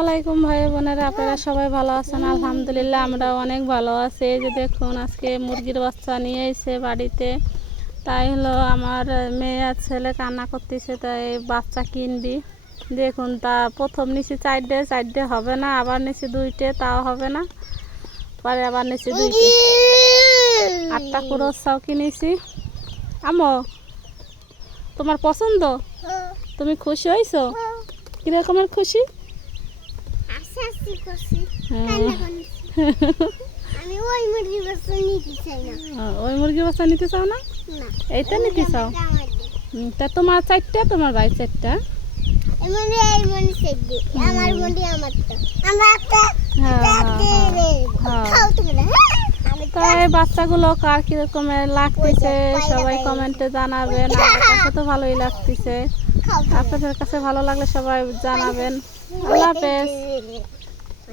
আলাইকুম ভাই বোনেরা, আপনারা সবাই ভালো আছেন? আলহামদুলিল্লাহ আমরা অনেক ভালো আছি। এই যে দেখুন, আজকে মুরগির বাচ্চা নিয়ে এসে বাড়িতে, তাই হলো আমার মেয়ে আর ছেলে কান্না করতেছে, তাই বাচ্চা কিনবি। দেখুন, তা প্রথম নিচে চারটে হবে না, আবার নিচে দুইটে, তাও হবে না, পরে আবার নিচে দুইটে, 8টা কুরসাও কিনেছি। আমো, তোমার পছন্দ? তুমি খুশি হয়েছো? কিরকমের খুশি? ওই মুরগির বাচ্চা নিতে চাও না? এইটা নিতে চাও? তা তোমার 4টা, তোমার ভাই 4টা। তাই বাচ্চাগুলো কার কিরকমের লাগতেছে সবাই কমেন্টে জানাবেন। আমার কাছে তো ভালোই লাগতেছে, আপনাদের কাছে ভালো লাগলে সবাই জানাবেন। আল্লাহ হাফেজ।